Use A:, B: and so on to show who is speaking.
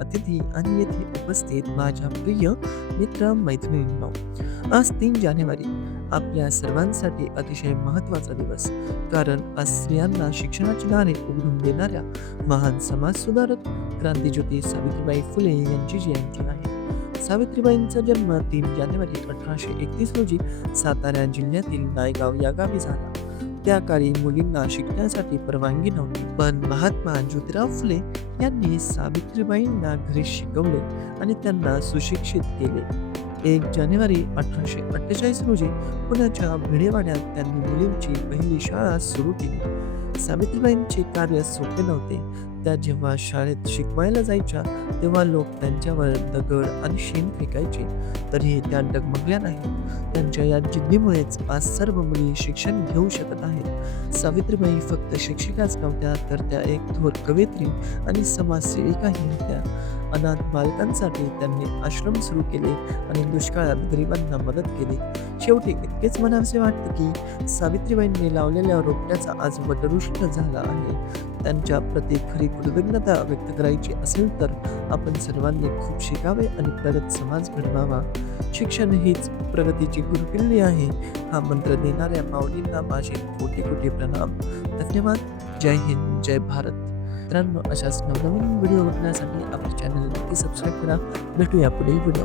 A: अतिथी आणि येथे उपस्थित माझ्या प्रिय मित्र मैत्रिणींनो आज तीन जानेवारी. आपल्या सर्वांसाठी अतिशय महत्त्वाचा दिवस कारण आज स्त्रियांना शिक्षणाची दारे उघडून देणाऱ्या महान समाजसुधारक क्रांतीज्योती सावित्रीबाई फुले यांची जयंती आहे. सावित्रीबाईंचा जन्म तीन जानेवारी अठराशे एकतीस रोजी सातारा जिल्ह्यातील नायगाव या गावी झाला. त्या काळी मुलींना शिकण्यासाठी परवानगी नव्हती. पण महात्मा ज्योतिराव फुले यांनी सावित्रीबाईंना घरी शिकवले आणि त्यांना सुशिक्षित केले. एक जानेवारी अठराशे अठ्ठेचाळीस रोजी पुण्याच्या भिडेवाड्यात त्यांनी मुलींची पहिली शाळा सुरू केली. सावित्रीबाईंचे कार्य सोपे नव्हते. त्या जेव्हा शाळेत शिकवायला जायच्या तेव्हा लोक त्यांच्यावर दगड आणि शेण फेकायचे. तरीही त्या डगमगल्या नाही त्यांच्या या जिद्दीमुळेच आज सर्व मुली शिक्षण घेऊ शकत आहेत. सावित्रीबाई फक्त शिक्षिकाच नव्हत्या तर त्या एक थोर कवयित्री आणि समाजसेविकाही होत्या. अनाथ बालकांसाठी त्यांनी आश्रम सुरू केले आणि दुष्काळात गरिबांना मदत केली. शेवटी इतकेच म्हणावसे वाटतं की सावित्रीबाईंनी लावलेल्या रोपट्याचा आज वटवृष्ट झाला आहे. त्यांच्या प्रती खरी कृतज्ञता व्यक्त करायची असेल तर आपण सर्वांनी खूप शिकावे आणि प्रगत समाज घडवावा. शिक्षण हीच प्रगतीची गुरुकिल्ली आहे. हा मंत्र देणाऱ्या माऊलींना माझे कोटी कोटी प्रणाम. धन्यवाद. जय हिंद जय भारत. मित्रांनो अशाच नवनवीन व्हिडिओ बघण्यासाठी आपले चॅनल नक्की सबस्क्राईब करा. भेटूया पुढील व्हिडिओ.